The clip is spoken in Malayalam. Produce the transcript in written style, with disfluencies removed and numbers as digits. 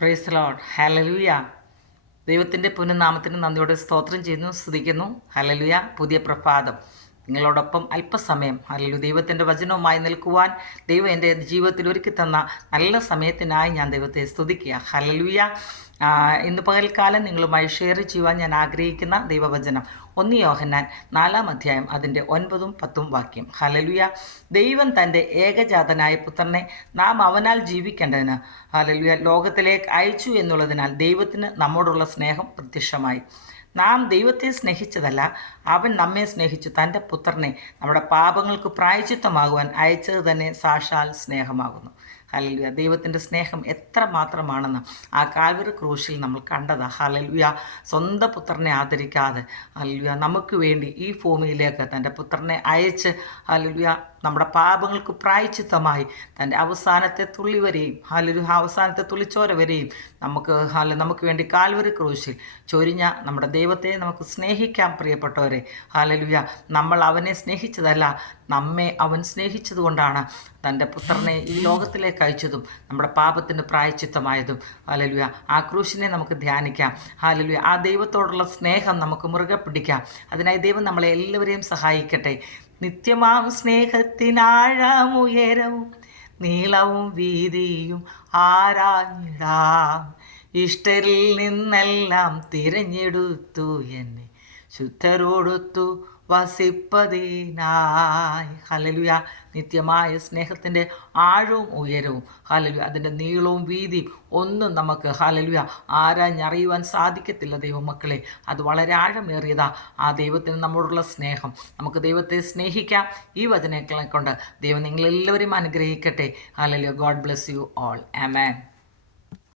Praise the Lord. ഹല്ലേലൂയ. ദൈവത്തിൻ്റെ പുനഃനാമത്തിന് നന്ദിയോടെ സ്തോത്രം ചെയ്യുന്നു, സ്തുതിക്കുന്നു. ഹല്ലേലൂയ. പുതിയ പ്രഭാതം നിങ്ങളോടൊപ്പം അല്പസമയം ഹല്ലേലൂയ ദൈവത്തിൻ്റെ വചനവുമായി നിൽക്കുവാൻ ദൈവം എൻ്റെ ജീവിതത്തിൽ ഒരുക്കി തന്ന നല്ല സമയത്തിനായി ഞാൻ ദൈവത്തെ സ്തുതിക്കുക. ഹല്ലേലൂയ. ഇന്ന് പകൽക്കാലം നിങ്ങളുമായി ഷെയർ ചെയ്യുവാൻ ഞാൻ ആഗ്രഹിക്കുന്ന ദൈവവചനം 1 യോഹന്നാൻ 4-ാം അധ്യായം അതിൻ്റെ 9-ഉം 10-ഉം വാക്യം. ഹല്ലേലൂയ. ദൈവം തൻ്റെ ഏകജാതനായ പുത്രനെ നാം അവനാൽ ജീവിക്കേണ്ടതിന് ഹല്ലേലൂയ ലോകത്തിലേക്ക് അയച്ചു എന്നുള്ളതിനാൽ ദൈവത്തിന് നമ്മോടുള്ള സ്നേഹം പ്രത്യക്ഷമായി. നാം ദൈവത്തെ സ്നേഹിച്ചതല്ല, അവൻ നമ്മെ സ്നേഹിച്ചു തൻ്റെ പുത്രനെ നമ്മുടെ പാപങ്ങൾക്ക് പ്രായശ്ചിത്തമാകുവാൻ അയച്ചത് തന്നെ സാക്ഷാൽ സ്നേഹമാകുന്നു. ഹല്ലേലൂയ. ദൈവത്തിൻ്റെ സ്നേഹം എത്ര മാത്രമാണെന്ന് ആ കാൽവരി ക്രൂശിൽ നമ്മൾ കണ്ടതാ. ഹല്ലേലൂയ. സ്വന്തം പുത്രനെ ആദരിക്കാതെ ഹല്ലേലൂയ നമുക്ക് വേണ്ടി ഈ ഭൂമിയിലേക്ക് തൻ്റെ പുത്രനെ അയച്ച് ഹല്ലേലൂയ നമ്മുടെ പാപങ്ങൾക്ക് പ്രായശ്ചിത്തമായി തൻ്റെ അവസാനത്തെ തുള്ളി വരെയും ഹല്ലേലൂയ അവസാനത്തെ തുള്ളിച്ചോര വരെയും നമുക്ക് വേണ്ടി കാൽവരി ക്രൂശിൽ ചൊരിഞ്ഞ നമ്മുടെ ദൈവത്തെ നമുക്ക് സ്നേഹിക്കാം. പ്രിയപ്പെട്ടവരെ, ഹല്ലേലൂയ. നമ്മൾ അവനെ സ്നേഹിച്ചതല്ല, നമ്മെ അവൻ സ്നേഹിച്ചതുകൊണ്ടാണ് തൻ്റെ പുത്രനെ ഈ ലോകത്തിലേക്ക് അയച്ചതും നമ്മുടെ പാപത്തിന് പ്രായശ്ചിത്തമായതും. ഹല്ലേലൂയ. ആ ക്രൂശിനെ നമുക്ക് ധ്യാനിക്കാം. ഹല്ലേലൂയ. ആ ദൈവത്തോടുള്ള സ്നേഹം നമുക്ക് മുറുകെ പിടിക്കാം. അതിനായി ദൈവം നമ്മളെ എല്ലാവരെയും സഹായിക്കട്ടെ. നിത്യമാം സ്നേഹത്തിനാഴമുയരവും നീളവും വീതിയും ആരാഞ്ഞിടാം. ഇഷ്ടരിൽ നിന്നെല്ലാം തിരഞ്ഞെടുത്തു എന്നെ ശുദ്ധരോടൊത്തു വസിപ്പതിനായി. ഹല്ലേലൂയ. നിത്യമായ സ്നേഹത്തിൻ്റെ ആഴവും ഉയരവും ഹല്ലേലൂയ അതിൻ്റെ നീളവും വീതിയും ഒന്നും നമുക്ക് ഹല്ലേലൂയ ആരാഞ്ഞറിയുവാൻ സാധിക്കത്തില്ല ദൈവമക്കളെ. അത് വളരെ ആഴമേറിയതാ. ആ ദൈവത്തിന് നമ്മോടുള്ള സ്നേഹം. നമുക്ക് ദൈവത്തെ സ്നേഹിക്കാം. ഈ വചനങ്ങളെ കൊണ്ട് ദൈവം നിങ്ങളെല്ലാവരെയും അനുഗ്രഹിക്കട്ടെ. Hallelujah. God bless you all. Amen.